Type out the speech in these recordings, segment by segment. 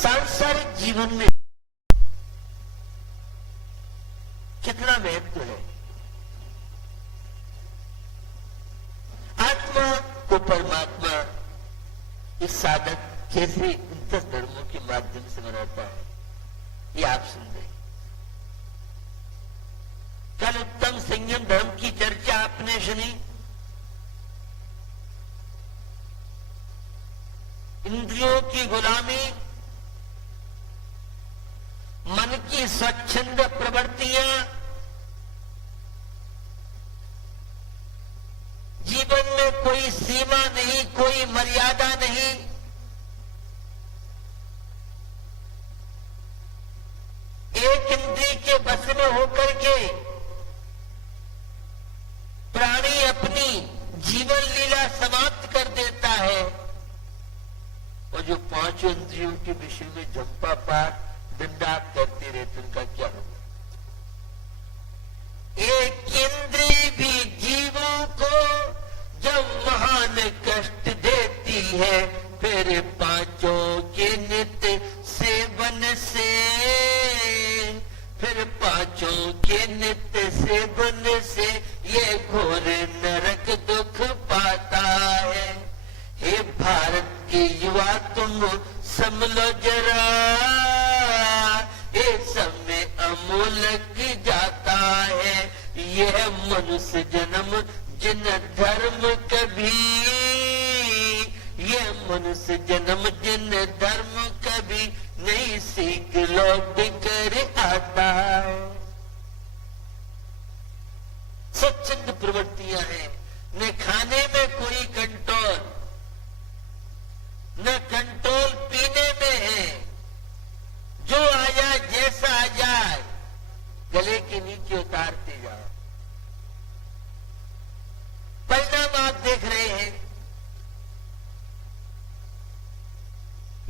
सांसारिक जीवन में कितना महत्व है। आत्मा को परमात्मा इस साधक कैसे इन 10 धर्मों के माध्यम से बनाता है, ये आप सुन रहे। कल उत्तम संयम धर्म की चर्चा आपने सुनी। इंद्रियों की गुलामी, मन की स्वच्छंद प्रवृत्तियां, जीवन में कोई सीमा नहीं, कोई मर्यादा नहीं। एक इंद्रिय के बस में होकर के प्राणी अपनी जीवन लीला समाप्त कर देता है, और जो 5 इंद्रियों के विषय में झंपा पाठ दंडात करते रहते, उनका क्या होगा। एक इंद्रिय भी जीवों को जब महान कष्ट देती है, फिर 5 के नित्य सेवन से, फिर 5 के नित्य सेवन से ये घोर नरक दुख पाता है। हे भारत के युवा तुम समझो जरा, ये समय अमूलक जाता है। यह मनुष्य जन्म जिन धर्म कभी, यह मनुष्य जन्म जिन धर्म कभी नहीं सीख लौट कर आता है। स्वच्छंद प्रवृत्तियां हैं, न खाने में कोई कंट्रोल, न कंट्रोल पीने में है। जो आ जाए, जैसा आ जाए, गले के नीचे उतारते जाओ। परिणाम आप देख रहे हैं।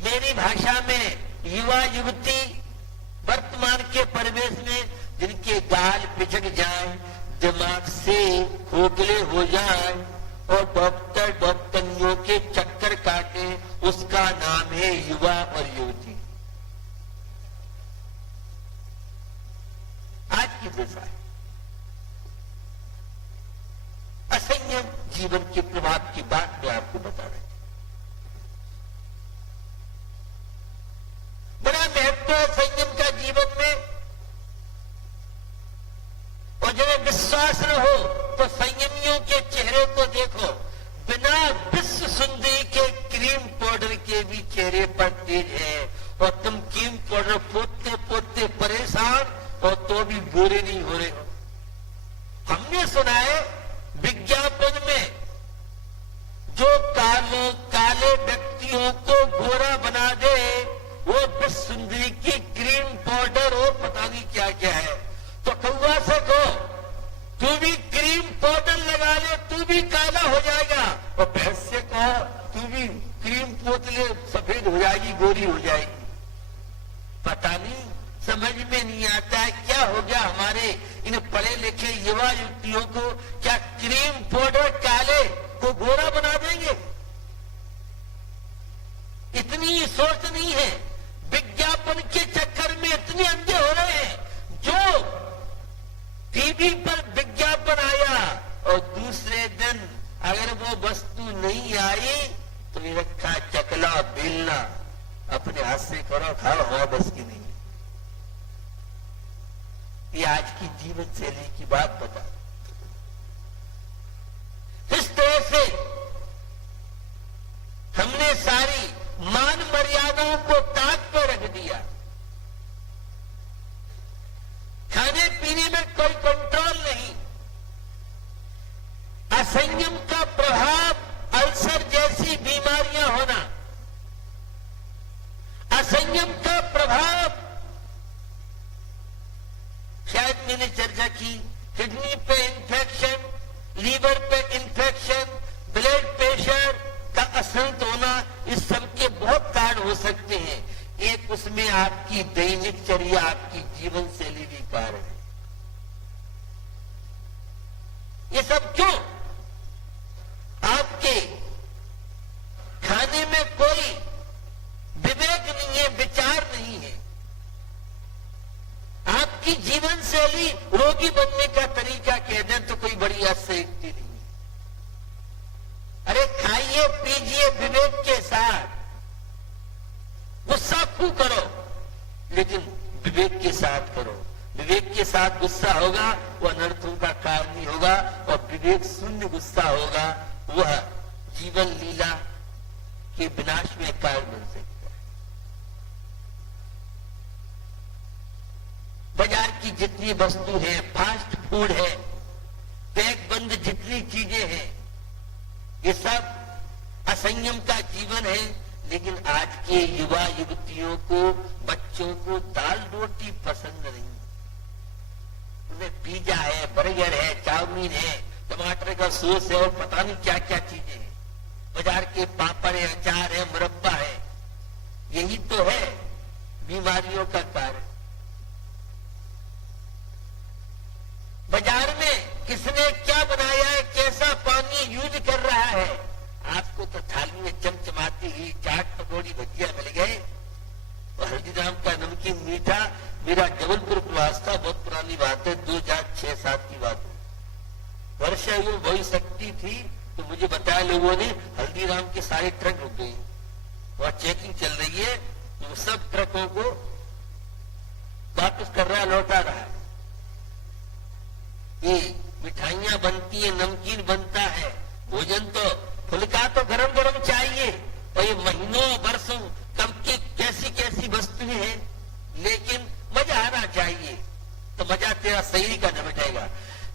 मेरी भाषा में युवा युवती वर्तमान के परिवेश में जिनके गाल पिचक जाए, दिमाग से खोखले हो जाए और डॉक्टरियों के चक्कर काटे, उसका नाम है युवा और युवती। आज की दशा है। असंयम जीवन के प्रभाव की बात मैं आपको बता रहा हूं। बड़ा महत्व है संयम का जीवन में, और जब विश्वास न हो तो संयमियों के चेहरे को देखो। बिना विश्व सुंदरी के क्रीम पाउडर के भी चेहरे पर तेज है, और तुम क्रीम पाउडर पोतते पोतते परेशान, और तो भी गोरे नहीं हो रहे हो। हमने सुना है काले व्यक्तियों को गोरा बना दे, वो विश्व सुंदरी की क्रीम पाउडर हो, पता नहीं क्या क्या है। तो कौवा से कहो तू भी क्रीम पाउडर लगा ले, तू भी काला हो जाएगा, और भैंस से कहो तू भी क्रीम पोत ले, सफेद हो जाएगी, गोरी हो जाएगी। पता नहीं, समझ में नहीं आता है क्या हो गया हमारे इन पढ़े लिखे युवा युवतियों को। क्या क्रीम पाउडर काले को गोरा बना देंगे? इतनी सोच नहीं है। विज्ञापन के चक्कर में इतने अंधे हो रहे हैं। जो टीवी पर विज्ञापन आया और दूसरे दिन अगर वो वस्तु नहीं आई तो ये रखा चकला बेलना अपने हाथ से करो, खाओ, हवा बस की नहीं। ये आज की जीवन शैली की बात बता। इस तरह से हमने सारी मान मर्यादाओं को ताक पर रख दिया। खाने पीने में कोई कंट्रोल नहीं। असंयम का प्रभाव अल्सर जैसी बीमारियां होना, असंयम का प्रभाव शायद मैंने चर्चा की, किडनी पे इन्फेक्शन, लीवर पे इन्फेक्शन, ब्लड प्रेशर का असंत होना, इस सब के बहुत कारण हो सकते हैं। एक उसमें आपकी दैनिक चर्या, आपकी जीवन शैली भी कारण है। ये सब क्यों? आपके खाने में कोई विवेक नहीं है, विचार नहीं है। आपकी जीवन शैली रोगी बनने का तरीका कह दें तो कोई बड़ी आश्चर्य नहीं। अरे खाइए पीजिए विवेक के साथ, गुस्सा खूब करो लेकिन विवेक के साथ करो। विवेक के साथ गुस्सा होगा वो अनर्थों का कारण नहीं होगा, और विवेक शून्य गुस्सा होगा वह जीवन लीला के विनाश में कारण बन सकता है। बाजार की जितनी वस्तु है, फास्ट फूड है, पैक बंद जितनी चीजें हैं, ये सब असंयम का जीवन है। लेकिन आज के युवा युवतियों को, बच्चों को दाल रोटी पसंद नहीं। उन्हें पिज्जा है, बर्गर है, चाउमीन है, टमाटर का सॉस है और पता नहीं क्या क्या चीजें हैं। बाजार के पापड़ है, अचार है, मुरब्बा है। यही तो है बीमारियों का कारण। बाजार में किसने क्या बनाया है, कैसा पानी यूज कर रहा है, आपको तो थाली में चमचमाती हुई चाट पकौड़ी भजिया मिल गए और हल्दीराम का नमकीन मीठा। मेरा जबलपुर प्रवास था, बहुत पुरानी बात है, 2006-7 की बात है। वर्षा यूं वही शक्ति थी तो मुझे बताया लोगों ने हल्दीराम के सारे ट्रक रुक गए, वहां चेकिंग चल रही है, तो सब ट्रकों को वापस कर रहा है, लौटा रहा है। ये मिठाइयां बनती है, नमकीन बनता है, भोजन तो फुल्का तो गरम गरम चाहिए, और ये महीनों वर्षों कब की कैसी कैसी वस्तुएं हैं, लेकिन मजा आना चाहिए। तो मजा तेरा शरीर का न मिटेगा।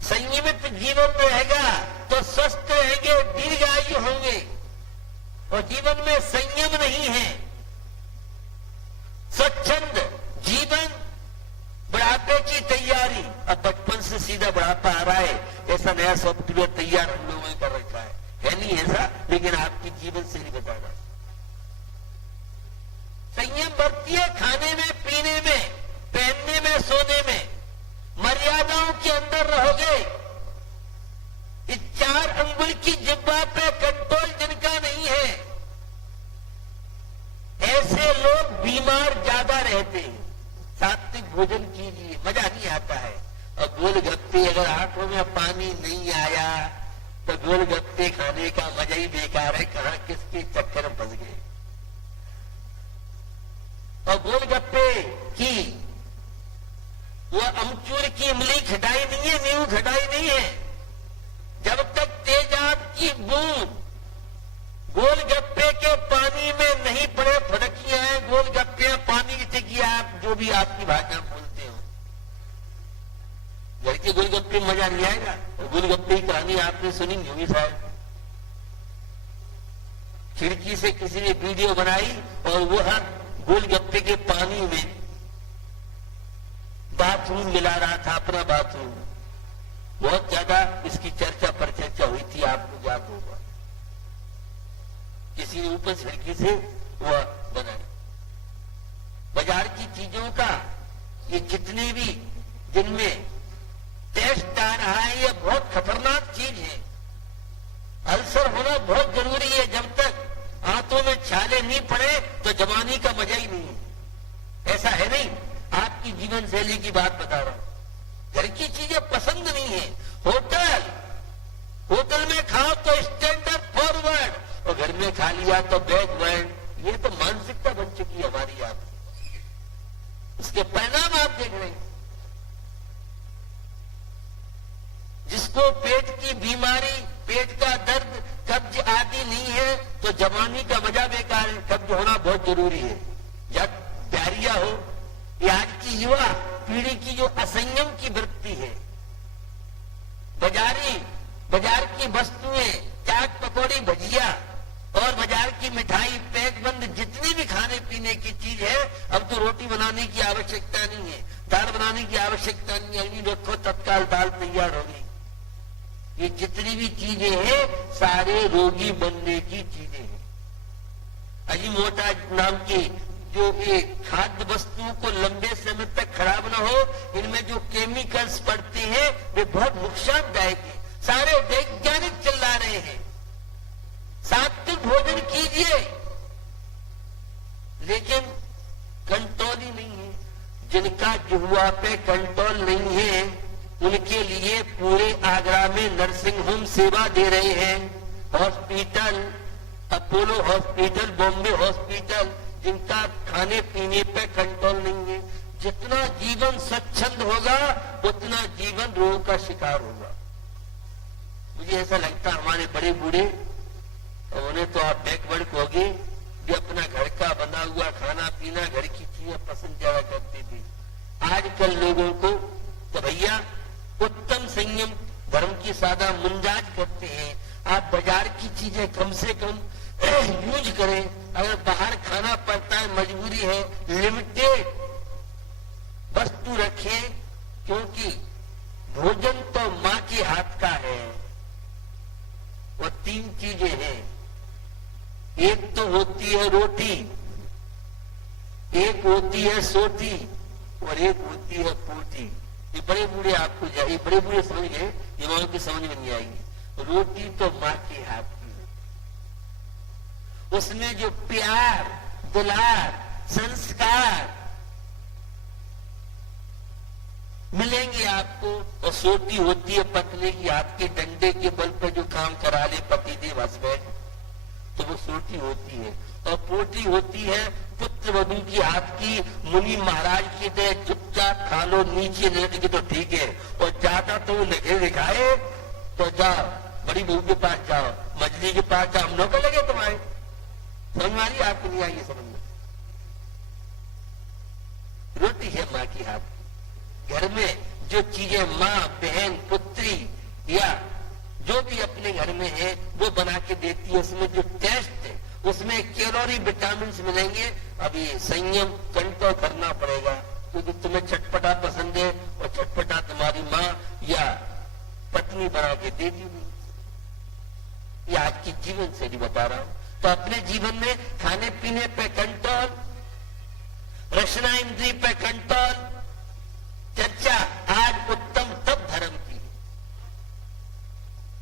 संयमित जीवन रहेगा तो स्वस्थ रहेंगे, दीर्घायु होंगे। और जीवन में संयम नहीं है, स्वच्छंद जीवन, बुढ़ापे की तैयारी। अब बचपन से सीधा बुढ़ापा आ रहा है, ऐसा नया सॉफ्टवेयर तैयार हम लोगों ने कर रखा है नहीं ऐसा, लेकिन आपकी जीवन शैली बता रहा है। संयम बरतिए खाने में, पीने में, पहनने में, सोने में, मर्यादाओं के अंदर रहोगे। इस 4 अंगुल की जिह्वा पे कंट्रोल जिनका नहीं है, ऐसे लोग बीमार ज्यादा रहते हैं। सात्विक भोजन कीजिए, मजा नहीं आता है। और गोलगप्पे, अगर आंखों में पानी नहीं आया तो गोलगप्पे खाने का मजा ही बेकार है। कहां किसके चक्कर में फंस गए। और गोलगप्पे की वो अमचूर की इमली खटाई नहीं है, नींबू खटाई नहीं है। जब तक तेजाब की बूंद गोलगप्पे के पानी में नहीं पड़े, फटकियां हैं गोलगप्पे पानी की टिकिया, आप जो भी आपकी भाषा बोलते हो, घर के गोलगप्पे में मजा नहीं आएगा। गोलगप्पे की कहानी आपने सुनी नहीं होगी शायद। खिड़की से किसी ने वीडियो बनाई और वो गोलगप्पे के पानी में बाथरूम मिला रहा था, अपना बाथरूम। बहुत ज्यादा इसकी चर्चा पर चर्चा हुई थी, आपको याद होगा। किसी ने ऊपर खिड़की से वह बनाई। बाजार की चीजों का ये जितने भी जिनमें टेस्ट आ रहा है, ये बहुत खतरनाक चीज है। अल्सर होना बहुत जरूरी है। जब तक हाथों में छाले नहीं पड़े तो जवानी का मजा ही नहीं है। ऐसा है नहीं? आपकी जीवन शैली की बात बता रहा हूं। घर की चीजें पसंद नहीं है। होटल में खाओ तो स्टैंडर्ड फॉरवर्ड, और घर में खा लिया तो बैकवर्ड। ये तो मानसिकता बन चुकी है हमारी। आपकी उसके परिणाम आप देख रहे हैं। जिसको पेट की बीमारी, पेट का दर्द, कब्ज आदि नहीं है तो जवानी का मजा बेकार है। कब्ज होना बहुत जरूरी है। जब डायरिया हो, ये आज की युवा पीढ़ी की जो असंयम की वृत्ति है। बाजार की वस्तुएं, चाट पकौड़ी, भजिया और बाजार की मिठाई, पैक बंद जितनी भी खाने पीने की चीज है, अब तो रोटी बनाने की आवश्यकता नहीं है, दाल बनाने की आवश्यकता नहीं है। रखो तत्काल दाल तैयार होगी। ये जितनी भी चीजें हैं सारे रोगी बनने की चीजें हैं। अजीमोटा नाम की जो ये खाद्य वस्तुओं को लंबे समय तक खराब ना हो, इनमें जो केमिकल्स पड़ते हैं वे बहुत नुकसानदायक है। सारे वैज्ञानिक चिल्ला रहे हैं सात्विक भोजन कीजिए, लेकिन कंट्रोल ही नहीं है। जिनका जिह्वा पे कंट्रोल नहीं है उनके लिए पूरे आगरा में नर्सिंग होम सेवा दे रहे हैं। Hospital, Apollo hospital, Bombay hospital, जिनका खाने पीने पे कंट्रोल नहीं है। जितना जीवन स्वच्छंद होगा उतना जीवन रोग का शिकार होगा। मुझे ऐसा लगता है हमारे बड़े बूढ़े, उन्हें तो आप बैकवर्ड कहोगे, भी अपना घर का बना हुआ खाना पीना, घर की चीजें पसंद ज्यादा करते थे। आजकल लोगों को तो भैया उत्तम संयम धर्म की सादा मुंजाज करते हैं। आप बाजार की चीजें कम से कम यूज करें। अगर बाहर खाना पड़ता है, मजबूरी है, लिमिटेड वस्तु रखें, क्योंकि भोजन तो मां के हाथ का है। वो 3 चीजें हैं। एक तो होती है रोटी, एक होती है सोटी और एक होती है पोटी। ये बड़े बूढ़े आपको जाइए, बड़े बूढ़े समझ गए, युवाओं की समझ में नहीं आएगी। रोटी तो मां के हाथ की है। उसमें जो प्यार, दुलार, संस्कार मिलेंगे आपको। और सोटी होती है पत्नी की हाथ के डंडे के बल पर जो काम करा ले पतिदेव हस्बैंड, तो वो सोटी होती है। और पोटी होती है पुत्र वधू की हाथ की। मुनि महाराज की तरह चुपचाप खा लो, नीचे लेट के तो ठीक है, और ज्यादा तो लगे दिखाए तो जाओ बड़ी बहू के पास जाओ, मजली के पास जाओ, हम नौकर लगे तुम्हारे। समझ में आ रही? आपको नहीं आई समझ में? रोटी है माँ की हाथ की। घर में जो चीजें माँ, बहन, पुत्री या जो भी अपने घर में है वो बना के देती है, उसमें जो टेस्ट है, उसमें कैलोरी, विटामिन मिलेंगे। अभी संयम कंट्रोल करना पड़ेगा, क्योंकि तुम्हें चटपटा पसंद है और चटपटा तुम्हारी माँ या पत्नी बना के देती नहीं। ये आज की जीवन शैली बता रहा हूं। तो अपने जीवन में खाने पीने पे कंट्रोल, रचना इंद्रिय पे कंट्रोल। चर्चा आज उत्तम तप धर्म की।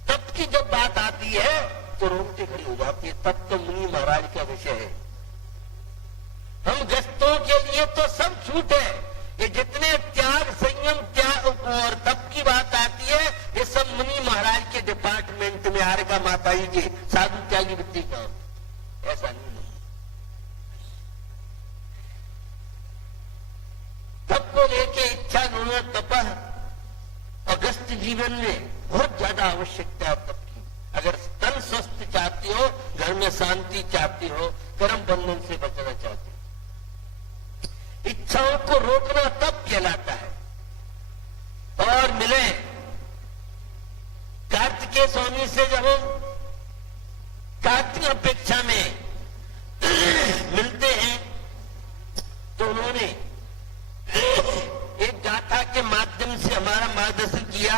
तप की जब बात आती है तो रोंगटे खड़ी हो जाती है। तप तो मुनि महाराज का विषय है। हम गृहस्थों के लिए तो सब छूट है। ये जितने त्याग, संयम, त्याग और तप की बात आती है, ये सब मुनि महाराज के डिपार्टमेंट में आएगा। माता जी के साधु त्यागी वृत्ति का ऐसा नहीं है। तप को लेके इच्छा गुण तपह, अगस्त जीवन में बहुत ज्यादा आवश्यकता है तप की। अगर तन स्वस्थ चाहती हो, घर में शांति चाहती हो, कर्म बंधन से बचना चाहती हो, इच्छाओं को रोकना तप कहलाता है। और मिले कार्तिकेय स्वामी से जब हम कार्तिक अपेक्षा में से हमारा मार्गदर्शन किया।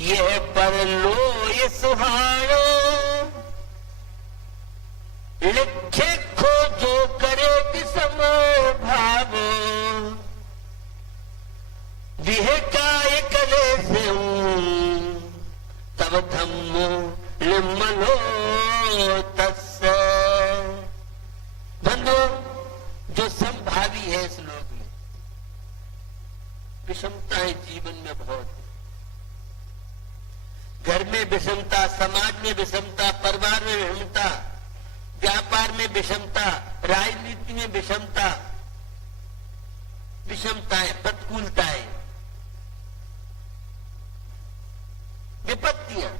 यह पर लो ये सुहानो लिखे खोजो करे विषमो भावो विहकाय कले से तब धम्मो लिमलो तस्य। बंधु, जो संभावी है इस लोक में, विषमताएं जीवन में बहुत है। घर में विषमता, समाज में विषमता, परिवार में विषमता, व्यापार में विषमता, राजनीति में विषमता, विषमताएं, प्रतिकूलताएं, विपत्तियां,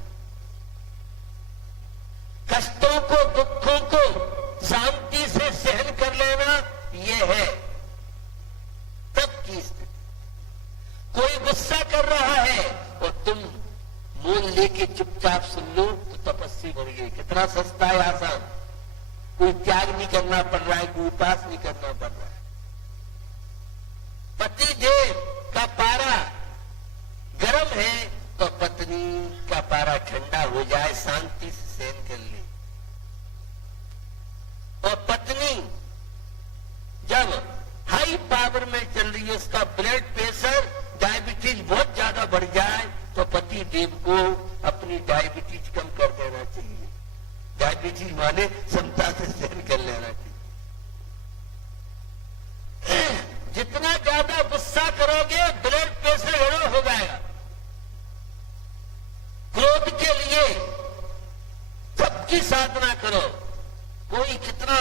कष्टों को, दुखों को शांति से सहन कर लेना, यह है तब की स्थिति। कोई गुस्सा कर रहा है और तुम मोल लेके चुपचाप सुन लो तो तपस्वी बन गई। कितना सस्ता है, आसान। कोई त्याग नहीं करना पड़ रहा है, कोई उपास नहीं करना पड़ रहा है। पति देव का पारा गर्म है तो पत्नी का पारा ठंडा हो जाए, शांति से सहन कर ले। और पत्नी जब हाई पावर में चल रही है, उसका ब्लड प्रेशर, डायबिटीज बहुत ज्यादा बढ़ जाए तो पति देव को अपनी डायबिटीज कम कर देना चाहिए। डायबिटीज माने क्षमता से सहन कर लेना चाहिए। जितना ज्यादा गुस्सा करोगे ब्लड प्रेशर लो हो जाएगा। क्रोध के लिए सबकी साधना करो। कोई कितना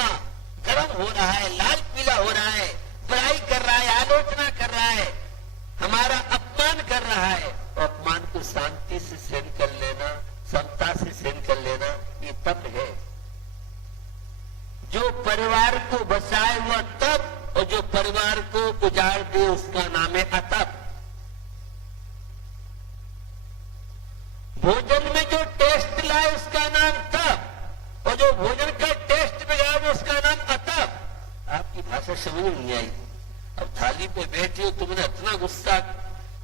गर्म हो रहा है, लाल पीला हो रहा है, बुराई कर रहा है, आलोचना कर रहा है, हमारा अपमान कर रहा है, और अपमान को शांति से सहन कर लेना, समता से सहन कर लेना, ये तप है। जो परिवार को बचाए हुआ तप, और जो परिवार को उजाड़ दे उसका नाम है अतप। भोजन में जो टेस्ट लाए उसका नाम तप, और जो भोजन का टेस्ट बिगाड़े उसका नाम अतप। आपकी भाषा समझ नहीं आई। अब थाली पे बैठे हो, तुमने इतना गुस्सा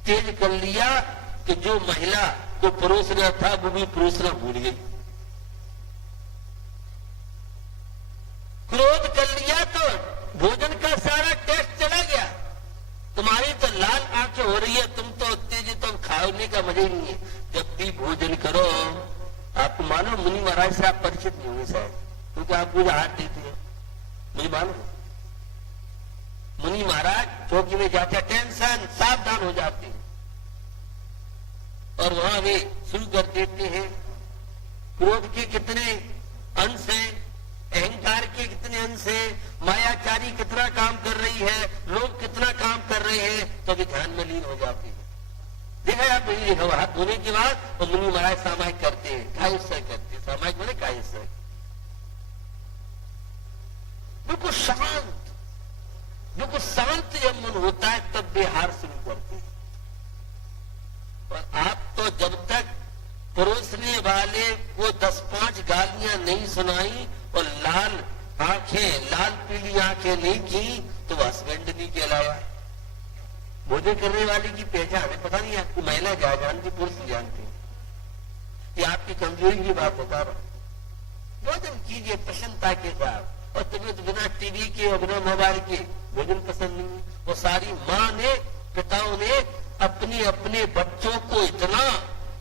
तेज कर लिया कि जो महिला को परोसना था वो भी परोसना भूल गई। क्रोध कर लिया तो भोजन का सारा टेस्ट चला गया। तुम्हारी तो लाल आंखें हो रही है, तुम तो उत्तेजित, तुम खाने का मजा ही नहीं है। जब भी भोजन करो, आपको मालूम, मुनि महाराज से आप परिचित नहीं होंगे शायद, क्योंकि आप मुझे हाथ देते हैं, मुझे मालूम। मुनि महाराज चौकी में जाते, टेंशन, सावधान हो जाते हैं और वहां वे शुरू कर देते हैं। क्रोध के कितने अंश हैं, अहंकार के कितने अंश हैं, मायाचारी कितना काम कर रही है, लोग कितना काम कर रहे हैं, तो वे ध्यान में लीन हो जाते हैं। देखा आप हाथ धोने के बाद तो मुनि महाराज सामायिक करते हैं, कायस्थ करते हैं। सामायिक मैंने कायस्थ, बिल्कुल शांत, बिल्कुल शांत जब मन होता है तब बिहार शुरू करते हैं। और आप तो जब तक परोसने वाले को 10-5 गालियां नहीं सुनाई और लाल आंखें, लाल पीली आंखें नहीं की तो हस्बैंड नहीं कहलाया। भोजन करने वाले की पहचान है, पता नहीं आपकी महिला क्या जानती, पुरुष जानते हैं। ये आपकी कमजोरी की बात बता रहा हूं। भोजन कीजिए प्रसन्नता के साथ, और तुम्हें तो बिना टीवी के और बिना मोबाइल के भोजन पसंद नहीं। वो सारी माँ ने, पिताओं ने अपने अपने बच्चों को इतना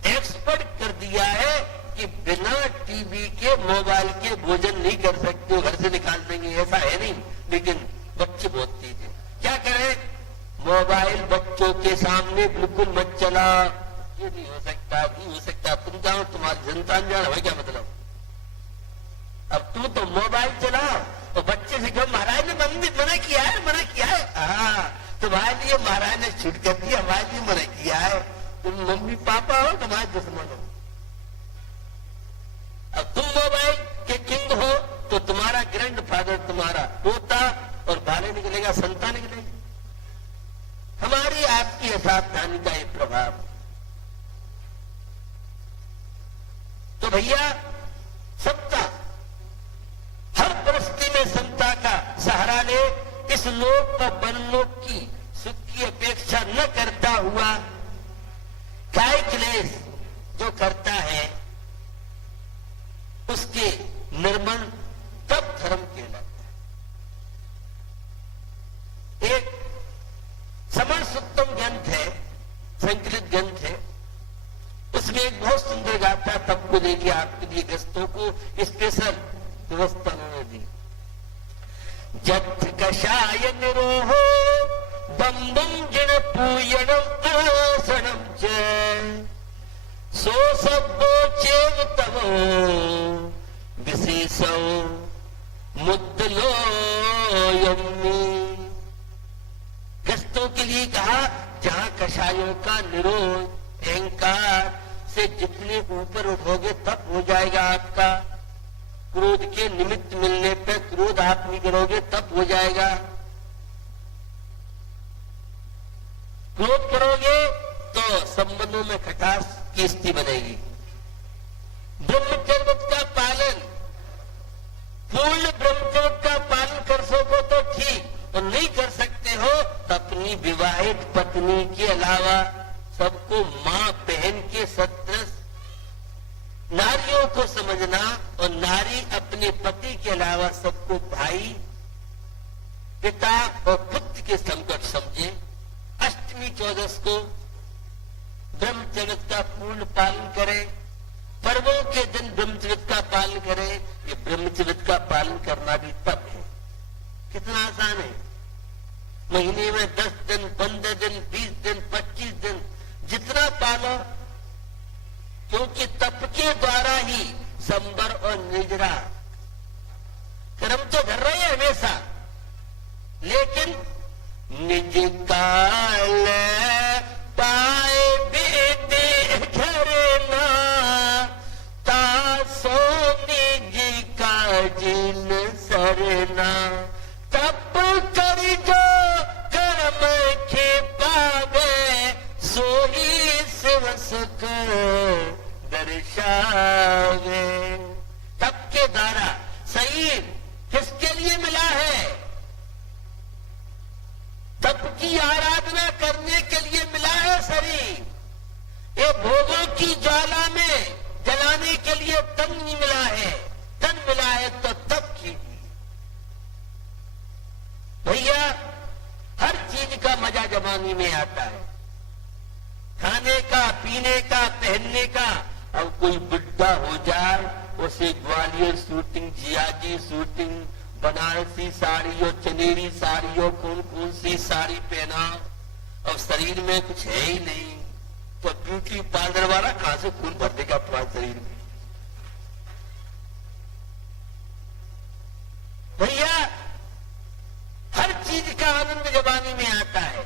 एक्सपर्ट कर दिया है कि बिना टीवी के, मोबाइल के भोजन नहीं कर सकते, घर से निकाल देंगे, ऐसा है नहीं। लेकिन बच्चे बहुत तेज है, क्या करें? मोबाइल बच्चों के सामने बिल्कुल मत चला, ये नहीं हो सकता, नहीं हो सकता। तुम जाओ, तुम्हारी संतान जाओ, है क्या मतलब? अब तुम तो मोबाइल चलाओ और बच्चे से कहो महाराज ने मना किया है, मना किया है। हाँ, तुम्हारे लिए महाराज ने छूट कर दिया, हमारे लिए मना किया है। तुम मम्मी पापा हो, तुम्हारे दुश्मन हो। अब तुम मोबाइल के किंग हो तो तुम्हारा ग्रैंड फादर, तुम्हारा पोता और भाले निकलेगा, संतान निकलेगी। हमारी आपकी असावधानी का एक प्रभाव। तो भैया, सत्ता हर परिस्थिति में समता का सहारा ले। इस लोक का परलोक की सुख की अपेक्षा न करता हुआ काय क्लेश जो करता है उसके निर्मल तप धर्म कहलाता है। एक समण सुत्तम ग्रंथ है, संकलित ग्रंथ है, उसमें एक बहुत सुंदर गाथा तप को लेके आपके लिए गस्तों को स्पेशल व्यवस्था उन्होंने दी। जथ कषाय निरोहो बम बम जिण पूयणम आसनम च सो सब्बो चेव तवो विशेषो मुद्दलो यम्मी। गस्तों के लिए कहा जहां कषायों का निरोध, अहंकार से जितने ऊपर उठोगे तब हो जाएगा आपका। क्रोध के निमित्त मिलने पे क्रोध आप नहीं करोगे तब हो जाएगा। क्रोध करोगे तो संबंधों में खटास की स्थिति बनेगी। ब्रह्मचर्य का पालन, पूर्ण ब्रह्मचर्य का पालन कर सको तो ठीक, और नहीं कर सकते हो तो अपनी विवाहित पत्नी के अलावा सबको मां बहन के सदृश नारियों को समझना, और नारी अपने पति के अलावा सबको भाई, पिता और पुत्र के संकट समझे। अष्टमी चौदस को ब्रह्मचर्य का पूर्ण पालन करें, पर्वों के दिन ब्रह्मचर्य का पालन करें। ये ब्रह्मचर्य का पालन करना भी तप है। कितना आसान है। महीने में 10 दिन, 15 दिन, 20 दिन, 25 दिन जितना पालो, क्योंकि तप के द्वारा ही संबर और निर्जरा कर्म तो कर रहे हैं हमेशा, लेकिन निज काल पाए बेदे घरना तासो निज काजिन सरना। तप कर जो कर्म के पावे सोई शिव सुख दर्शावे। तप के द्वारा शरीर किसके लिए मिला है? तप की आराधना करने के लिए मिला है शरीर। ये भोगों की ज्वाला में जलाने के लिए तन नहीं मिला है। तन मिला है तो तप कीजिए। भैया हर चीज का मजा जवानी में आता है, खाने का, पीने का, पहनने का। अब कोई बुढ़ा हो जाए, उसे ग्वालियर शूटिंग, जियाजी शूटिंग, बनारसी साड़ी और चनेरी साड़ी और कौन कौन सी साड़ी पहना, अब शरीर में कुछ है ही नहीं, तो ब्यूटी पार्लर वाला कहां से खून भर देगा तुम्हारे शरीर में? भैया हर चीज का आनंद जवानी में आता है।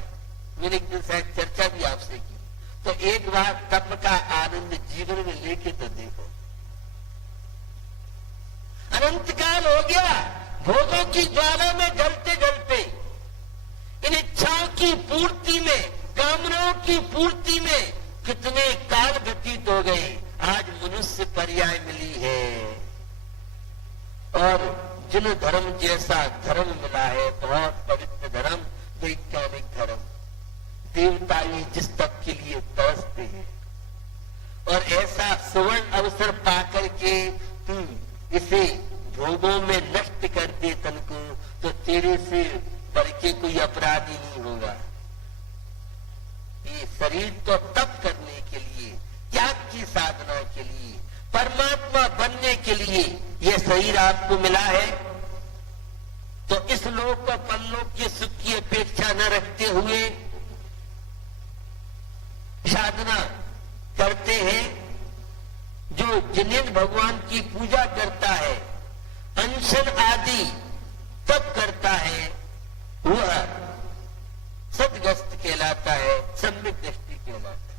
मैंने एक दिन शायद चर्चा भी आपसे की, तो एक बार तप का आनंद जीवन में लेके तो देखो। अनंत काल हो गया भोगों की ज्वाला में जलते जलते, इन इच्छाओं की पूर्ति में, कामनाओं की पूर्ति में कितने काल व्यतीत हो गए। आज मनुष्य पर्याय मिली है, और जिन धर्म जैसा धर्म मिला है, बहुत पवित्र धर्म, वैज्ञानिक धर्म। देवता ये जिस तप के लिए तरसते हैं, और ऐसा सुवर्ण अवसर पाकर के तुम इसे भोगों में नष्ट कर दे तन को, तो तेरे से बढ़ के कोई अपराधी नहीं होगा। ये शरीर तो तप करने के लिए, त्याग की साधना के लिए, परमात्मा बनने के लिए यह शरीर आपको मिला है। तो इस लोक और परलोक के सुख की अपेक्षा न रखते हुए साधना करते हैं। जो जिनेन्द्र भगवान की पूजा करता है, अनशन आदि तप करता है, वह सदगस्त कहलाता है, सम्यक दृष्टि कहलाता है,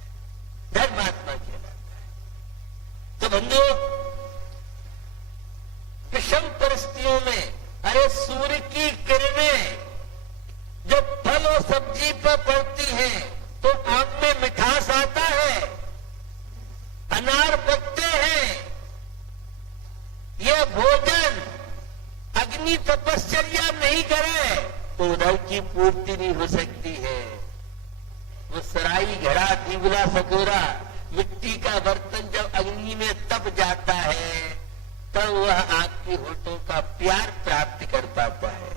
धर्मात्मा कहलाता है। तो बंधुओं, विषम परिस्थितियों में, अरे सूर्य की किरणें जब फल और सब्जी पर पड़ती हैं तो आंख में मिठास आता है, अनार पकते हैं, यह भोजन अग्नि तपश्चर्या नहीं करे तो उधर की पूर्ति नहीं हो सकती है। वो सराई घड़ा दीवला सकोरा मिट्टी का बर्तन जब अग्नि में तप जाता है तब वह आपके होठों का प्यार प्राप्त कर पाता है।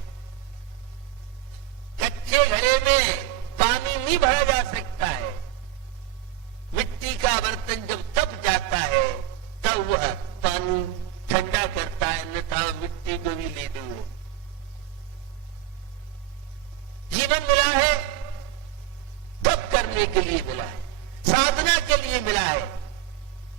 कच्चे घड़े में पानी नहीं भरा जा सकता है। मिट्टी का बर्तन जब तप जाता है तब वह पानी ठंडा करता है, अन्यथा मिट्टी को भी ले दो। जीवन मिला है तप करने के लिए मिला है, साधना के लिए मिला है।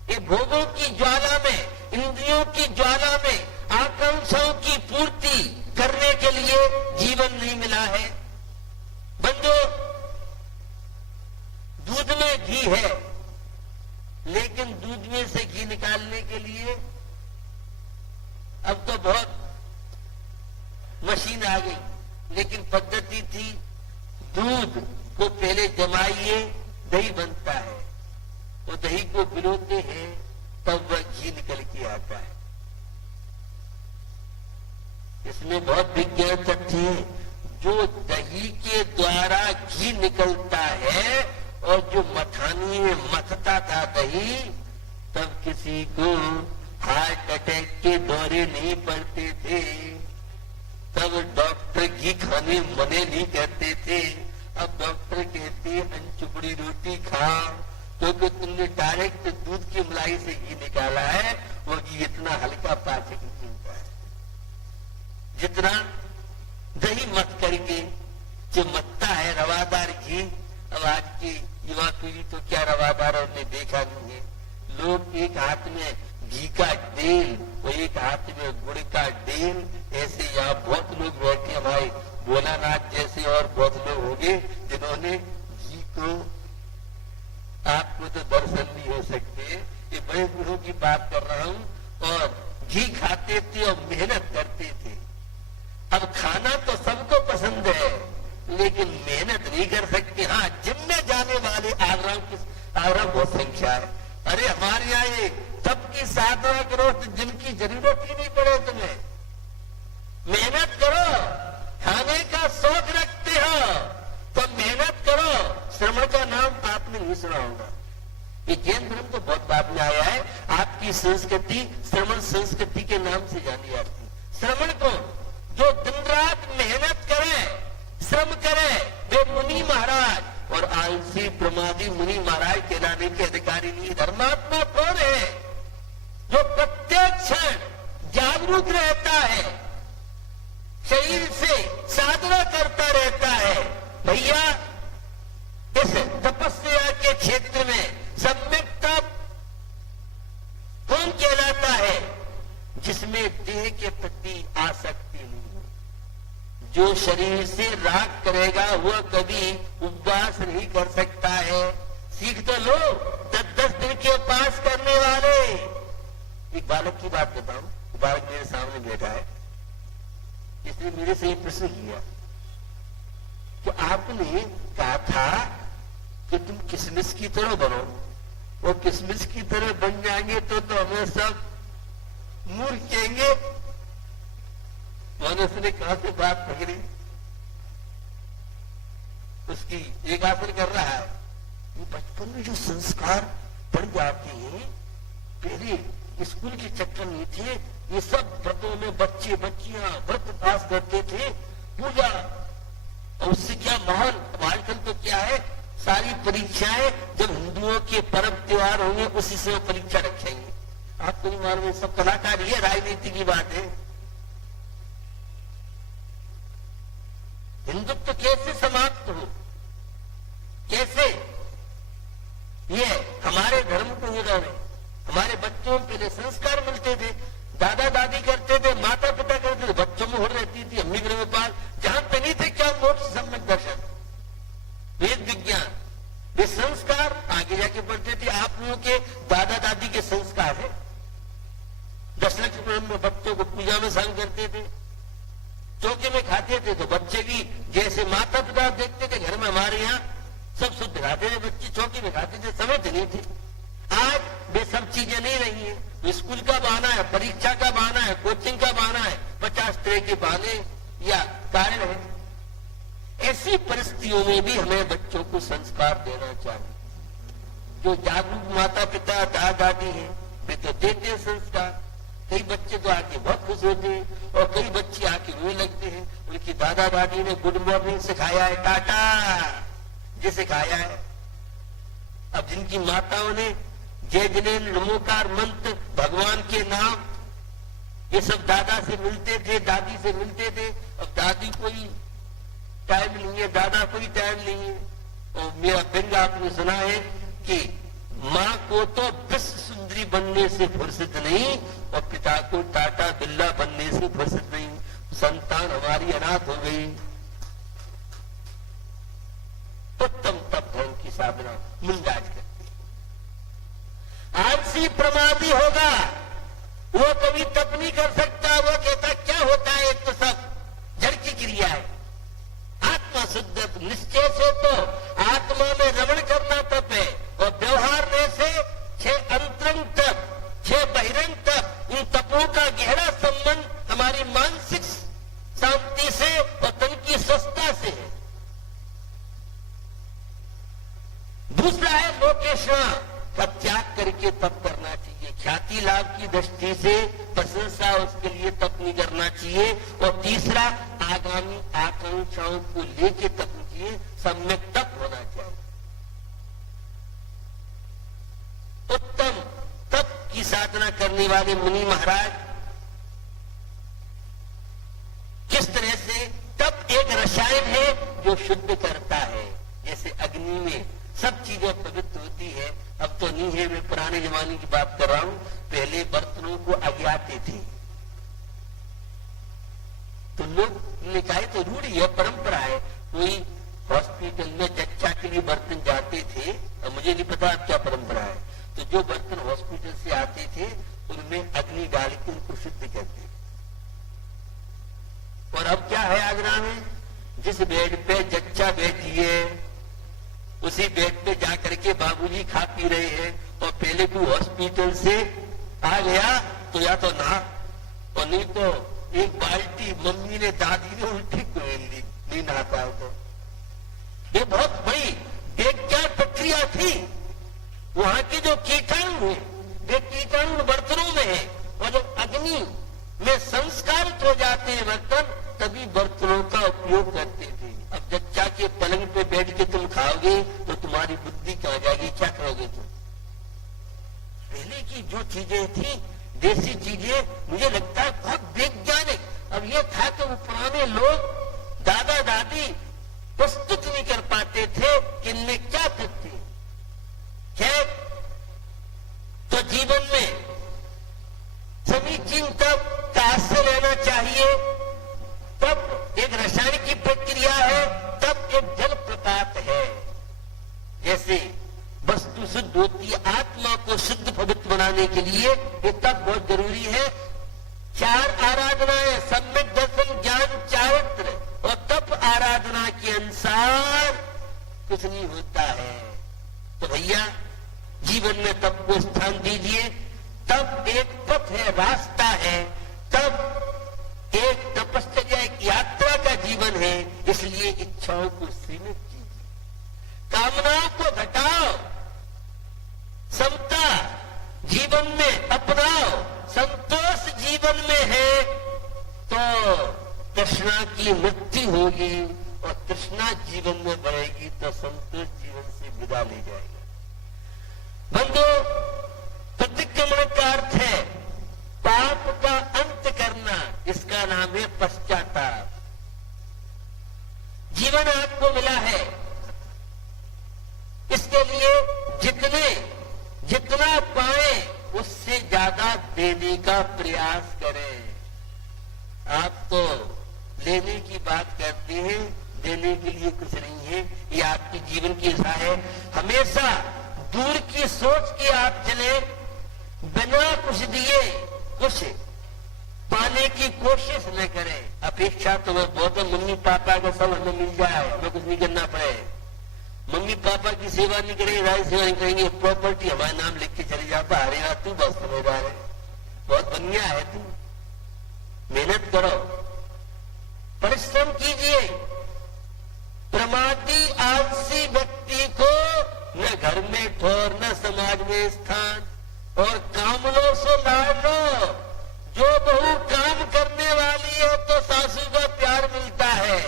ये भोगों की ज्वाला में, इंद्रियों की ज्वाला में आकांक्षाओं की पूर्ति करने के लिए जीवन नहीं मिला है। बंदो, दूध में घी है, लेकिन दूध में से घी निकालने के लिए अब तो बहुत मशीन आ गई, लेकिन पद्धति थी दूध को पहले जमाइए, दही बनता है, वो दही को पिरोते हैं तब वह घी निकल के आता है। इसमें बहुत विज्ञान तथ्य है। जो दही के द्वारा घी निकलता है और जो मथानी में मथता था दही, तब किसी को हार्ट अटैक के दौरे नहीं पड़ते थे, तब डॉक्टर घी खाने मने नहीं करते थे। अब डॉक्टर कहते हैं अंचुपड़ी रोटी खाओ, क्योंकि तुमने डायरेक्ट दूध की मलाई से घी निकाला है, वो घी इतना हल्का पाचक नहीं होता है जितना दही मत करके जो मत्ता है रवादार घी। अब आज की युवा पीढ़ी तो क्या रवादार हमने देखा नहीं है। लोग एक हाथ में घी का डेल और एक हाथ में गुड़ का डेल, ऐसे यहाँ बहुत लोग बैठे, हमारे भोलानाथ जैसे और बहुत लोग होंगे जिन्होंने घी को, आपको तो दर्शन नहीं हो सकते, ये बड़े गुरु की बात कर रहा हूं, और घी खाते थे और मेहनत करते थे। अब खाना तो सबको पसंद है, लेकिन मेहनत नहीं कर सकते। हाँ, जिम में जाने वाले आगरा बहुत संख्या है। अरे हमारे यहाँ ये तब की साधना करो तो जिम की जरूरत ही नहीं पड़े तुम्हें। मेहनत करो, खाने का शौक रखते हो तो मेहनत करो। श्रमण का नाम आपने नहीं सुना होगा, ये जैन धर्म तो बहुत बाद में आया है। आपकी संस्कृति श्रमण संस्कृति के नाम से जानी जाती। श्रमण को जो दिन रात मेहनत करे, श्रम करे, वे मुनि महाराज, और आलसी प्रमादी मुनि महाराज कहलाने के अधिकारी नहीं। धर्मात्मा कौन है? जो प्रत्येक क्षण जागरूक रहता है, शरीर से साधना करता रहता है। भैया, इस तपस्या के क्षेत्र में सम्यकता कौन कहलाता है? जिसमें देह के प्रति आसक्ति नहीं हो। जो शरीर से राग करेगा वह कभी उपवास नहीं कर सकता है। सीख तो लो 10-10 दिन के उपवास करने वाले। एक बालक की बात बताऊं, बालक मेरे सामने बैठा है, इसने मेरे से ये प्रश्न किया कि आपने कहा था कि तुम किसमिस की तरह बनो, और किसमिस की तरह बन जाएंगे तो हमें सब मूर्ख कहेंगे। मैंने उसने कहां से बात पकड़ी, उसकी एक आसन कर रहा है। वो बचपन में जो संस्कार पड़ जाते हैं, पहले स्कूल के चक्कर नहीं थे, ये सब व्रतों में बच्चे बच्चियां व्रत पास करते थे, पूजा, और उससे क्या माहौल। आजकल तो क्या है, सारी परीक्षाएं जब हिंदुओं के पर्व त्योहार होंगे उसी से परीक्षा रखेंगे। आपको नहीं मालूम, सब कलाकारी है, राजनीति की बात है। हिंदुत्व कैसे समाप्त हो, कैसे? ये हमारे धर्म को उन्होंने, हमारे बच्चों के लिए संस्कार मिलते थे, दादा दादी करते थे, माता पिता करते थे, बच्चों में हो रहती थी अम्मी गृहपाल, जानते नहीं थे क्या मोक्ष सम्यक दर्शन, वेद विज्ञान, वे संस्कार आगे जाके बढ़ते थे। आप लोगों के दादा दादी के संस्कार है। 10 लक्ष्मण में बच्चों को पूजा में शामिल करते थे, चौके में खाते थे, तो बच्चे भी जैसे माता पिता देखते थे घर में, हमारे यहाँ सब शुद्ध खाते थे, बच्चे चौके में खाते थे, समझ नहीं थे। आज वे सब चीजें नहीं रही है। स्कूल का बहाना है, परीक्षा का बहाना है, कोचिंग का बहाना है, 50 तरह के बहाने या कारण है। ऐसी परिस्थितियों में भी हमें बच्चों को संस्कार देना चाहिए। जो जागरूक माता पिता दादा दादी हैं वे तो देते हैं संस्कार। कई बच्चे तो आके बहुत खुश होते हैं और कई बच्चे आके रोने लगते हैं। उनकी दादा दादी ने गुड मॉर्निंग सिखाया है, टाटा ये सिखाया है। अब जिनकी माताओं ने जय जिनेन्द्र नमोकार मंत्र भगवान के नाम ये सब दादा से मिलते थे दादी से मिलते थे। अब दादी कोई टाइम नहीं है, दादा कोई टाइम नहीं है। और मेरा व्यंग आपने सुना है कि माँ को तो विश्व सुंदरी बनने से फुर्सत नहीं और पिता को टाटा बिल्ला बनने से फुर्सत नहीं। संतान हमारी अनाथ हो गई। उत्तम तप धर्म की साधना मुंडाज करती। आलसी प्रमादी होगा, वो कभी तप नहीं कर सकता। वो कहता क्या होता है, एक तो सब जड़ की क्रिया है। आत्मा शुद्ध निश्चय से तो आत्मा में रमण करना तप है और व्यवहार में से 6 अंतरंग तप 6 बहिरंग तप, इन तपों का गहरा संबंध हमारी मानसिक शांति से और तन की स्वस्थता से है। दूसरा है लोकेशना का त्याग करके तप करना चाहिए। ख्याति लाभ की दृष्टि से प्रशंसा उसके लिए तप नहीं करना चाहिए। और तीसरा आगामी आकांक्षाओं को लेके तप कीजिए, सम्यक तप होना चाहिए। उत्तम तप की साधना करने वाले मुनि महाराज किस तरह से, तप एक रसायन है जो शुद्ध करता है। जैसे अग्नि में सब चीजें पवित्र होती है। अब तो नहीं है, मैं पुराने जमाने की बात कर रहा हूं। पहले बर्तनों को अज्ञाते थे तो लोग ने कहा तो रूढ़ी है, परंपरा है। कोई हॉस्पिटल में चर्चा के लिए बर्तन जाते थे, और मुझे नहीं पता अब क्या परंपरा है। तो जो बर्तन हॉस्पिटल से आते थे उनमें अग्नि डाल के उनको शुद्ध करते। और अब क्या है आगरा में, जिस बेड पे जच्चा बैठी है उसी बेड पे जाकर के बाबूजी खा पी रहे हैं। और पहले कोई हॉस्पिटल से आ गया तो या तो नहा और नहीं तो एक बाल्टी मम्मी ने दादी ने उल्टी कोयल ली, नहीं नहाता है तो। ये बहुत बड़ी विज्ञान प्रक्रिया थी। वहां के जो कीटाणु है वे कीटाणु बर्तनों में है और जब अग्नि में संस्कारित हो जाते हैं बर्तन तभी बर्तनों का उपयोग करते थे। अब जच्चा के पलंग पे बैठ के तुम खाओगे तो तुम्हारी बुद्धि कहां जाएगी, क्या करोगे तुम। पहले की जो चीजें थी देसी चीजें, मुझे लगता है बहुत वैज्ञानिक। अब ये था कि वो पुराने लोग दादा दादी प्रस्तुत नहीं कर पाते थे कि इनमें क्या तथ्य है। तो जीवन में समीचीन तप का आश्रय लेना चाहिए। तप एक रसायन की प्रक्रिया है, तप एक जल प्रपात है। जैसे वस्तु शुद्ध होती है, आत्मा को शुद्ध पवित्र बनाने के लिए ये तप बहुत जरूरी है। 4 आराधनाएं, सम्यक दर्शन, ज्ञान, चारित्र और तप आराधना के अनुसार कुछ नहीं होता है। तो भैया जीवन में तप को स्थान दीजिए। तप एक पथ है, रास्ता है। तप एक तपस्या, एक यात्रा का जीवन है। इसलिए इच्छाओं को सीमित कीजिए, कामनाओं को घटाओ, समता जीवन में अपनाओ। संतोष जीवन में है तो तृष्णा की मृत्यु होगी और तृष्णा जीवन में बढ़ेगी तो संतोष जीवन से विदा ले जाएगा। बंधु, प्रतिक्रमण का अर्थ है पाप का अंत करना, इसका नाम है पश्चाताप। जीवन आपको मिला है, इसके लिए जितना पाए उससे ज्यादा देने का प्रयास करें। आप तो लेने की बात करते हैं, देने के लिए कुछ नहीं है। ये आपके जीवन की इच्छा है। हमेशा दूर की सोच के आप चले, बिना कुछ दिए कुछ पाने की कोशिश न करें। अपेक्षा तो वह बहुत है, मम्मी पापा का सब हमें मिल जाए, हमें कुछ नहीं करना पड़े। मम्मी पापा की सेवा नहीं करेंगे, राय सेवा नहीं करेंगे, प्रॉपर्टी हमारे नाम लिख के चले जाता। अरे यार तू बहुत समझदार है, बहुत बढ़िया है, तू मेहनत करो, परिश्रम कीजिए, घर में ठोर न समाज में स्थान, और काम लो सो लाड लो। जो बहू काम करने वाली है तो सासू का प्यार मिलता है।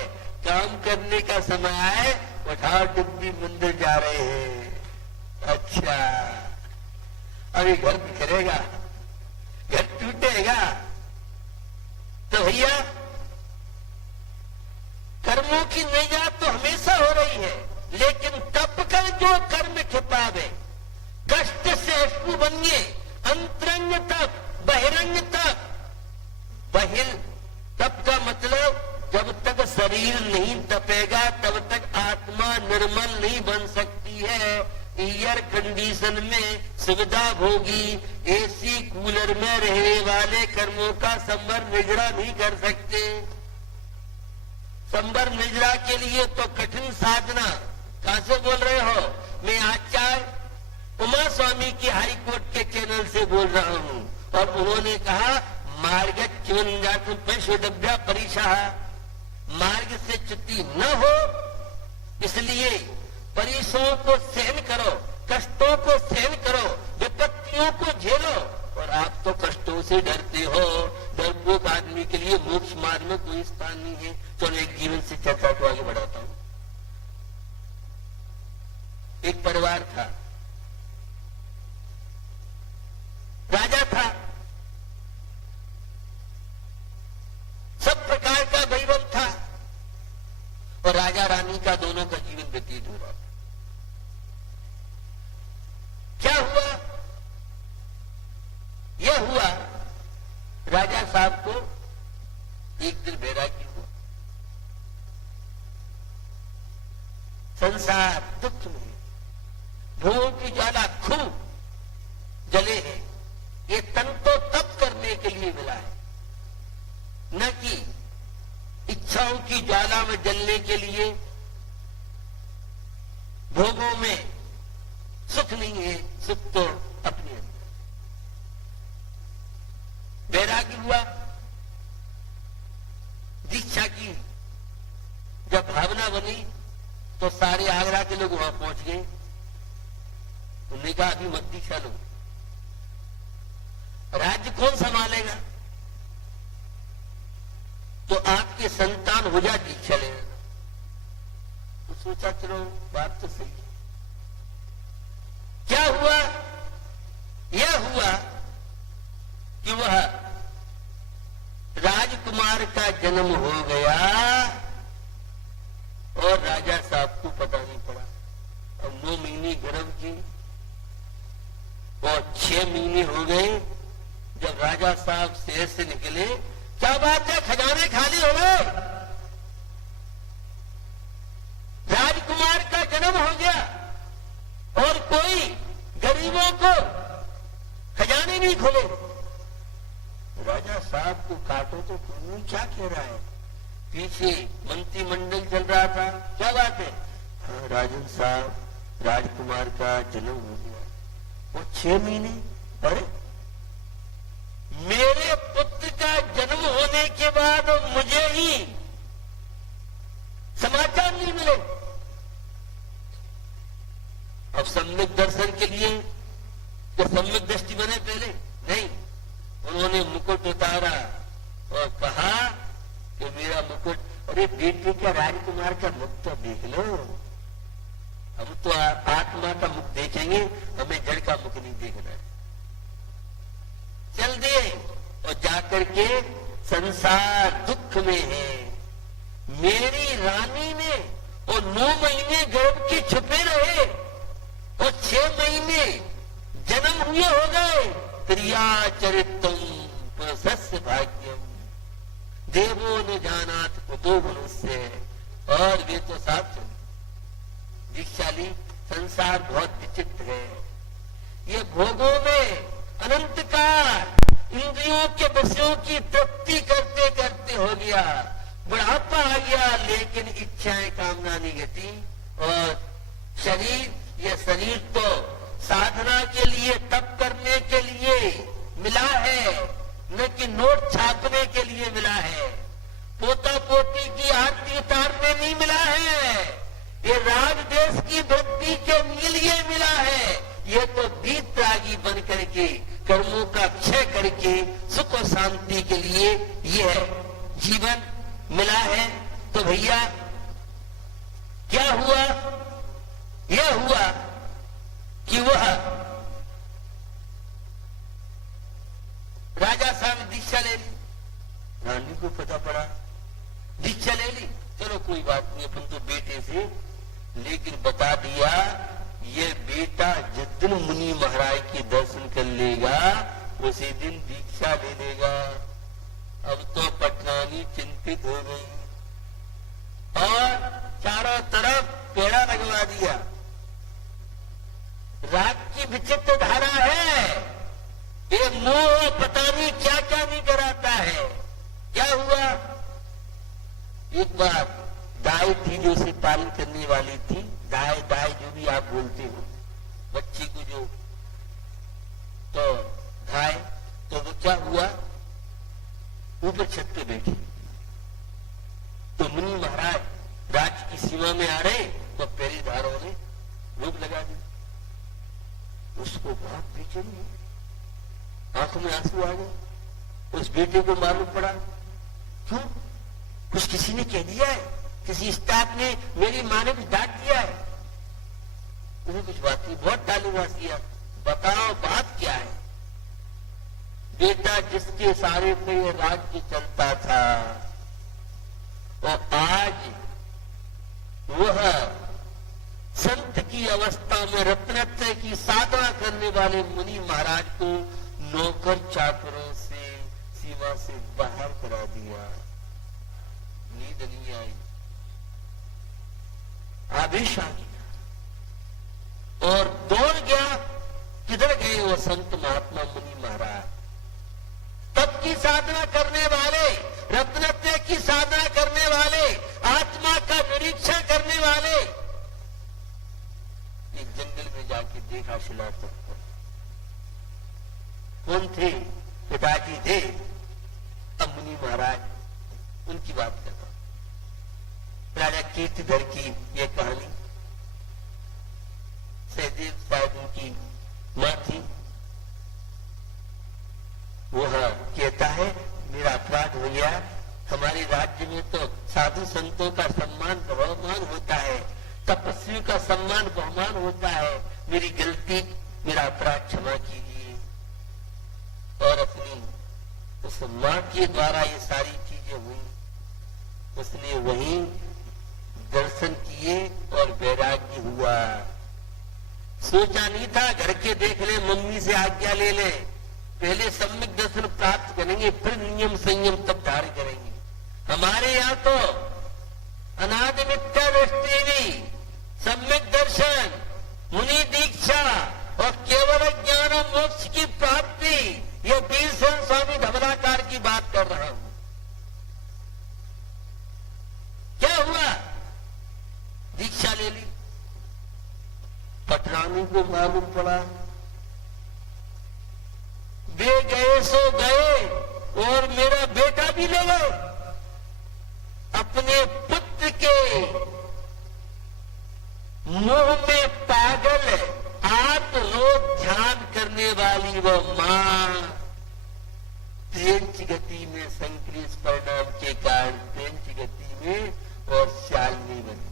काम करने का समय आए, उठाओ डिब्बी, मंदिर जा रहे हैं। अच्छा, अभी घर बिखरेगा, घर टूटेगा। तो भैया कर्मों की नैया तो हमेशा हो रही है, लेकिन तप कर जो कर्म छिपावे, कष्ट से अश्रु बनिए, अंतरंग तप, बहिरंग तप। बहिर तप का मतलब जब तक शरीर नहीं तपेगा तब तक आत्मा निर्मल नहीं बन सकती है। एयर कंडीशन में सुविधा भोगी, एसी कूलर में रहने वाले कर्मों का संवर निजरा नहीं कर सकते। संवर निजरा के लिए तो कठिन साधना। कहां से बोल रहे हो? मैं आचार्य उमा स्वामी की हाई कोर्ट के चैनल से बोल रहा हूं, और उन्होंने कहा मार्ग च्युन जातु पैशोडभ्या परीक्षा, मार्ग से च्युति न हो, इसलिए परीक्षाओं को सहन करो, कष्टों को सहन करो, विपत्तियों को झेलो। और आप तो कष्टों से डरते हो। डरपोक आदमी के लिए मोक्ष मार्ग में कोई स्थान नहीं है। चलो एक जीवन से चर्चा को आगे बढ़ाता हूं। एक परिवार था, राजा था, सब प्रकार का वैभव था, और राजा रानी का दोनों का जीवन व्यतीत हो रहा था। क्या हुआ? यह हुआ राजा साहब को एक दिन वैराग्य हुआ। संसार दुख में, भूमि की ज्वाला खूब जले है। ये तन तो तप करने के लिए मिला है, न कि इच्छाओं की ज्वाला में जलने के लिए। भोगों में सुख नहीं है, सुख तो अपने अंदर। वैराग्य हुआ, दीक्षा की जब भावना बनी तो सारे आगरा के लोग वहां पहुंच गए। उन्होंने कहा अभी मत दीक्षा लो, राज्य कौन संभालेगा? तो आपके संतान हो जाए दीक्षा लेना। तो सोचा चलो बात तो सही है। क्या हुआ? यह हुआ कि वह राजकुमार का जन्म हो गया और राजा साहब को पता नहीं पड़ा। अब 9 महीने गर्भ की और 6 महीने हो गए जब राजा साहब शहर से निकले। क्या बात है, खजाने खाली हो गए, राजकुमार का जन्म हो गया और कोई गरीबों को खजाने नहीं खुले। राजा साहब को काटो तो खून, क्या कह रहा है? पीछे मंत्रिमंडल चल रहा था। क्या बात है? हाँ, राजन साहब राजकुमार का जन्म हो गया और 6 महीने। अरे मेरे पुत्र का जन्म होने के बाद मुझे ही समाचार नहीं मिले। अब सम्यक दर्शन के लिए क्या सम्यक दृष्टि बने? पहले नहीं। उन्होंने मुकुट उतारा और कहा कि मेरा मुकुट, अरे बेटे का राजकुमार का मुख तो देख लो। हम तो आत्मा का मुख देखेंगे, हमें जड़ का मुख नहीं देखना है। चल दिए और जाकर के संसार दुख में है। मेरी रानी ने और 9 महीने गर्भ के छुपे रहे और 6 महीने जन्म हुए हो गए। प्रिया चरितम प्रशस्य भाग्यम देवो न जानात कुतो मनुष्य। और वे तो साफ चले दीक्षा ली। संसार बहुत विचित्र है। ये भोगों में अनंत काल इंद्रियों के विषयों की तृप्ति करते करते हो गया, बुढ़ापा आ गया, लेकिन इच्छाएं कामना नहीं गती। और शरीर, यह शरीर तो साधना के लिए, तप करने के लिए मिला है, न कि नोट छापने के लिए मिला है। पोता पोती की आरती उतारने नहीं मिला है। ये राग देश की वृत्ति कोटि के मील ये मिला है, ये तो वीतरागी बन करके कर्मों का क्षय करके सुख और शांति के लिए यह जीवन मिला है। तो भैया क्या हुआ? यह हुआ कि वह राजा साहब ने दीक्षा ले ली, रानी को पता पड़ा, दीक्षा ले ली, चलो कोई बात नहीं, अपन तो बेटे से, लेकिन बता दिया ये बेटा जिस दिन मुनि महाराज के दर्शन कर लेगा उसी दिन दीक्षा ले लेगा। अब तो पटरानी चिंतित हो गई और चारों तरफ पेड़ा लगवा दिया। रात की विचित्र धारा है, ये मोह पता नहीं क्या क्या नहीं कराता है। क्या हुआ? एक बार गाय थी जो उसे पालन करने वाली थी, गाय गाय जो भी आप बोलते हो बच्ची को जो, तो गाय, तो वो क्या हुआ, ऊपर छत पे बैठी, तो मुनि महाराज राज की सीमा में आ रहे तो पहरेदारों ने रोक लगा दी। उसको बहुत बेचैनी, आंखों में आंसू आ गए। उस बेटे को मालूम पड़ा, क्यों? कुछ किसी ने कह दिया है, किसी स्टाफ ने, मेरी माँ ने कुछ डांट दिया है। उन्हें कुछ बात नहीं, बहुत टालूबाज किया, बताओ बात क्या है? बेटा जिसके सारे पे ये राज्य चलता था और आज वह संत की अवस्था में रत्नत्रय की साधना करने वाले मुनि महाराज को नौकर चाकरों से सीमा से बाहर करा दिया। नींद नहीं आई, आवेश आ गया और दौड़ गया। किधर गए वो संत महात्मा मुनि महाराज? तप की साधना करने वाले, रत्नत्रय की साधना करने वाले, आत्मा का निरीक्षण करने वाले, एक जंगल में जाके देखा शिला तक कौन थे? पिताजी थे। अब मुनि महाराज उनकी बात करता, राजा कीर्तिधर की यह कहानी, सहदेव साहब उनकी मां थी। वह कहता है मेरा अपराध हो गया, हमारे राज्य में तो साधु संतों का सम्मान बहुमान होता है, तपस्वियों का सम्मान बहुमान होता है, मेरी गलती, मेरा अपराध क्षमा कीजिए। और अपनी उस मां के द्वारा ये सारी चीजें हुई, उसने वहीं दर्शन किए और वैराग्य हुआ। सोचा नहीं था घर के देख ले, मम्मी से आज्ञा ले ले, पहले सम्यक दर्शन प्राप्त करेंगे फिर नियम संयम तब धारण करेंगे। हमारे यहाँ तो अनादि मिथ्या दृष्टि, सम्यक दर्शन, मुनि दीक्षा और केवल ज्ञान और मोक्ष की प्राप्ति, ये वीर सेन स्वामी धवलाकार की बात कर रहा हूं। क्या हुआ? दीक्षा ले ली, पटरानी को मालूम पड़ा, वे गए सो गए और मेरा बेटा भी ले गए। अपने पुत्र के मुंह में पागल आत्मरोध ध्यान करने वाली वह मां ट्रेन गति में संक्रिय परिणाम के कारण ट्रेन गति में और शालिनी बनी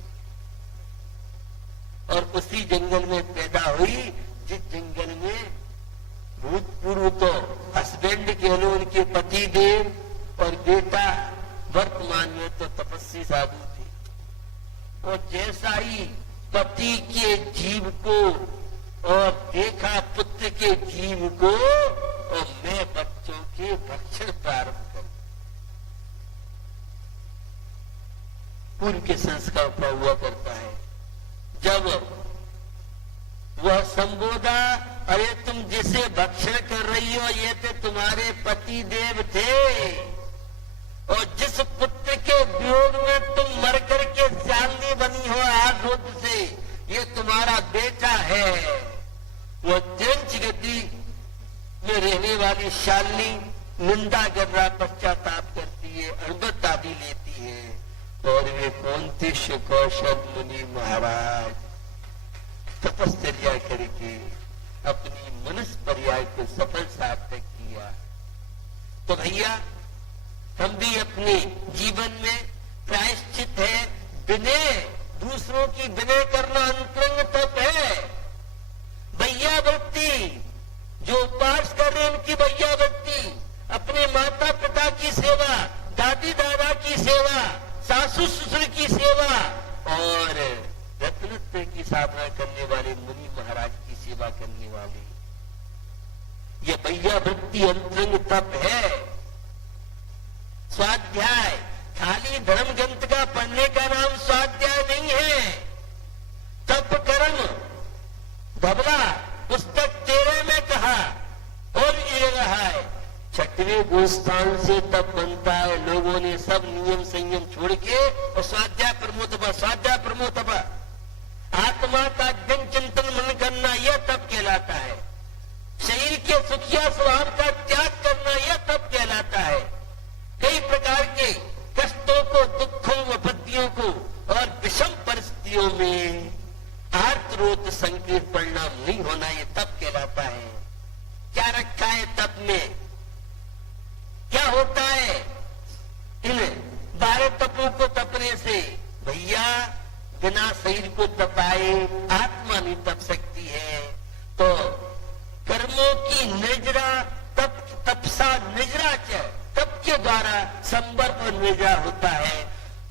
और उसी जंगल में पैदा हुई जिस जंगल में भूतपूर्व तो हस्बैंड कह लो उनके पति देव और बेटा वर्तमान में तो तपस्वी साधु थे। और जैसा ही पति के जीव को और देखा पुत्र के जीव को और मैं बच्चों के भक्षण प्रारंभ कर, पूर्व के संस्कार पर हुआ करता है। जब वह संबोधा, अरे तुम जिसे भक्षण कर रही हो ये तो तुम्हारे पति देव थे और जिस पुत्र के वियोग में तुम मर करके शालिनी बनी हो आरोध से, ये तुम्हारा बेटा है। वो त्रिंच गति में रहने वाली शालिनी निंदा कर रहा, पश्चाताप करती है, अणबत आदि लेती है। और वे कौन थे? कौशल मुनि महाराज। तपश्चर्या करके अपनी मनुष्य पर्याय को सफल सार्थक किया। तो भैया हम भी अपने जीवन में प्रायश्चित है, विनय, दूसरों की विनय करना अंतरंग तप है। वैयावृत्ति, जो उपास कर रहे हैं उनकी वैयावृत्ति, अपने माता पिता की सेवा, दादी दादा की सेवा, सासू ससुर की सेवा और रत्नत्र की साधना करने वाले मुनि महाराज की सेवा करने वाले, ये वैयावृत्ति अंतरंग तप है। स्वाध्याय खाली धर्म ग्रंथ का पढ़ने का नाम स्वाध्याय नहीं है। तप कर्म धबला पुस्तक 13 में कहा और ये रहा है। 6वें गोस्थान से तप बनता है। लोगों ने सब नियम संयम छोड़ के और स्वाध्याय प्रमोतपा, स्वाध्याय प्रमोतपा, आत्मा का दिन चिंतन मन करना, यह तप कहलाता है। शरीर के सुखिया स्वभाव का त्याग करना, यह तप कहलाता है। कई प्रकार के कष्टों को, दुखों, विपत्तियों को और विषम परिस्थितियों में आर्तरोध संकीर्ण परिणाम नहीं होना, यह तप कहलाता है। क्या रखा है तप में? क्या होता है इन 12 तपों को तपने से? भैया बिना शरीर को तपाए आत्मा नहीं तप सकती है। तो कर्मों की निजरा तपसा निजरा तप के द्वारा संबर और निजरा होता है।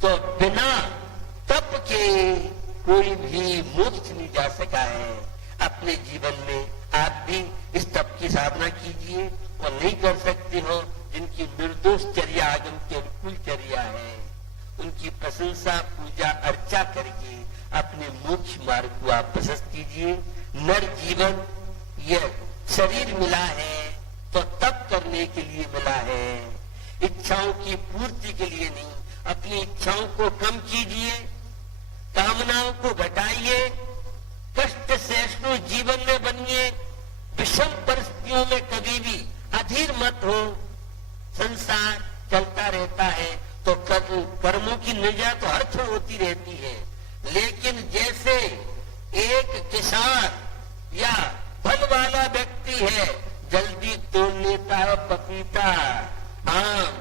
तो बिना तप के कोई भी मोक्ष नहीं जा सका है। अपने जीवन में आप भी इस तप की साधना कीजिए और नहीं कर सकते हो जिनकी निर्दोष चर्या आगम के अनुकूल चर्या है, उनकी प्रशंसा पूजा अर्चा करके अपने मोक्ष मार्ग को आप प्रशस्त कीजिए। नर जीवन यह शरीर मिला है तो तप करने के लिए मिला है, इच्छाओं की पूर्ति के लिए नहीं। अपनी इच्छाओं को कम कीजिए, कामनाओं को घटाइए, कष्ट सहिष्णु जीवन में बनिए। विषम परिस्थितियों में कभी भी अधीर मत हो। संसार चलता रहता है तो कर्मों की निजा तो हर क्षण होती रहती है, लेकिन जैसे एक किसान या फल वाला व्यक्ति है, जल्दी तोड़ लेता है पपीता, आम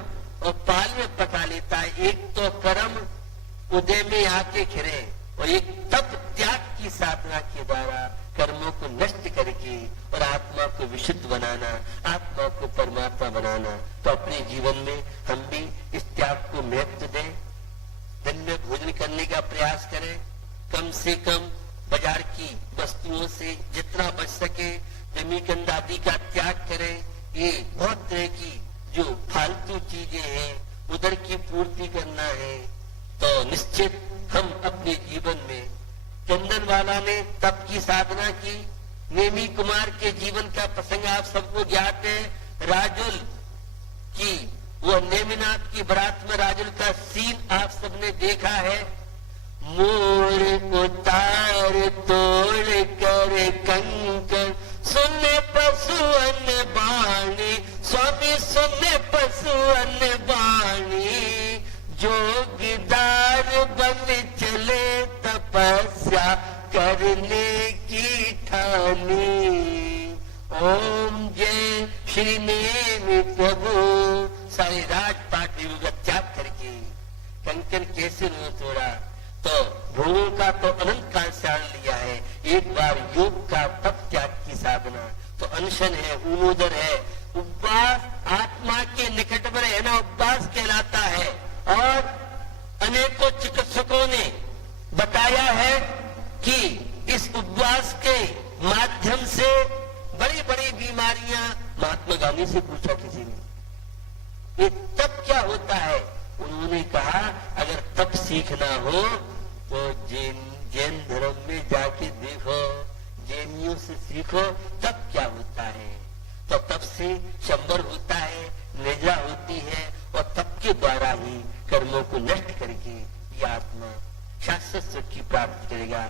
और पाल में पका लेता है। एक तो कर्म उदय में आके खिरे और एक तप त्याग की साधना के द्वारा कर्मों को नष्ट करके और आत्मा को विशुद्ध बनाना, आत्मा को परमात्मा बनाना। तो अपने जीवन में हम भी इस त्याग को महत्व दें। दिन में भोजन करने का प्रयास करें, कम से कम बाजार की वस्तुओं से जितना बच सके जमीकंद आदि का त्याग करें। ये बहुत तरह की जो फालतू चीजें हैं उधर की पूर्ति करना है। तो निश्चित हम अपने जीवन में, चंदनवाला ने तप की साधना की, नेमी कुमार के जीवन का प्रसंग आप सबको ज्ञात है। राजुल की वो नेमिनाथ की बारात में राजुल का सीन आप सबने देखा है। मोर उतार तोड़ कर कंकर सुने पशुअन बाणी, स्वामी सुने पशुअन बाणी, जोगीदार बन चले तपस्या करने की ठानी। ओम जय श्री नेमि प्रभु। सारे राजपाट का त्याग करके कंकन कैसे नहीं तोड़ा? तो भोगों का तो अनंत काल से आन लिया है। एक बार योग का तप त्याग की साधना तो अनशन है, उमोदर है, उपवास आत्मा के निकट में रहना उपवास कहलाता है। और अनेकों चिकित्सकों ने बताया है कि इस उपवास के माध्यम से बड़ी बड़ी बीमारियां, महात्मा गांधी से पूछा किसी ने ये तप क्या होता है, उन्होंने कहा अगर तप सीखना हो तो जैन धर्म में जाके देखो, जैनियों से सीखो तप क्या होता है। तो तप से शंबर होता है, निद्रा होती है और तप के द्वारा ही कर्मों को नष्ट करके ये आत्मा शाश्वत सुख की प्राप्ति करेगा।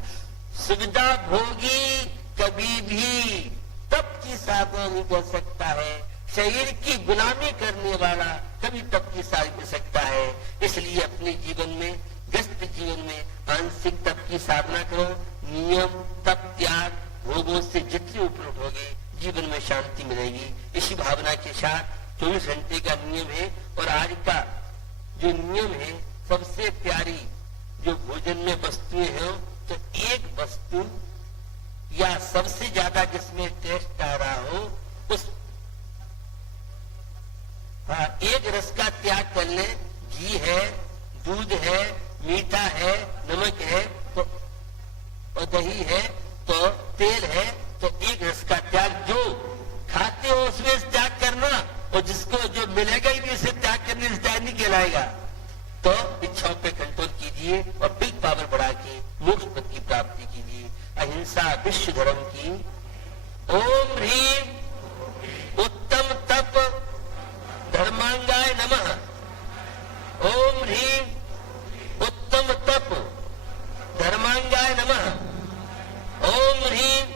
सुविधा भोगी कभी भी तप की साधना नहीं कर सकता है। शरीर की गुलामी करने वाला कभी तप की साधना कर सकता है। इसलिए अपने जीवन में, व्यस्त जीवन में आंशिक तप की साधना करो, नियम तप त्याग भोगों से जितने ऊपर उठोगे जीवन में शांति मिलेगी। इसी भावना के साथ 24 घंटे का नियम है। और आज का जो नियम है, सबसे प्यारी जो भोजन में वस्तुएं हैं, तो एक वस्तु या सबसे ज्यादा जिसमें टेस्ट आ रहा हो उस एक रस का त्याग कर ले। घी है, दूध है, मीठा है, नमक है तो और दही है तो तेल है, तो एक रस का त्याग जो खाते हो उसमें त्याग करना, और जिसको जो मिलेगा ही नहीं उसे त्याग करने से त्याग नहीं कहलाएगा। तो इच्छाओं पे कंट्रोल कीजिए और विल पावर बढ़ा के मोक्ष पद की प्राप्ति कीजिए। अहिंसा विश्व धर्म की। ओम ह्रीम उत्तम तप धर्मांगाय नमः। ओम ह्रीम उत्तम तप धर्मांगाय नमः। ओम ह्रीम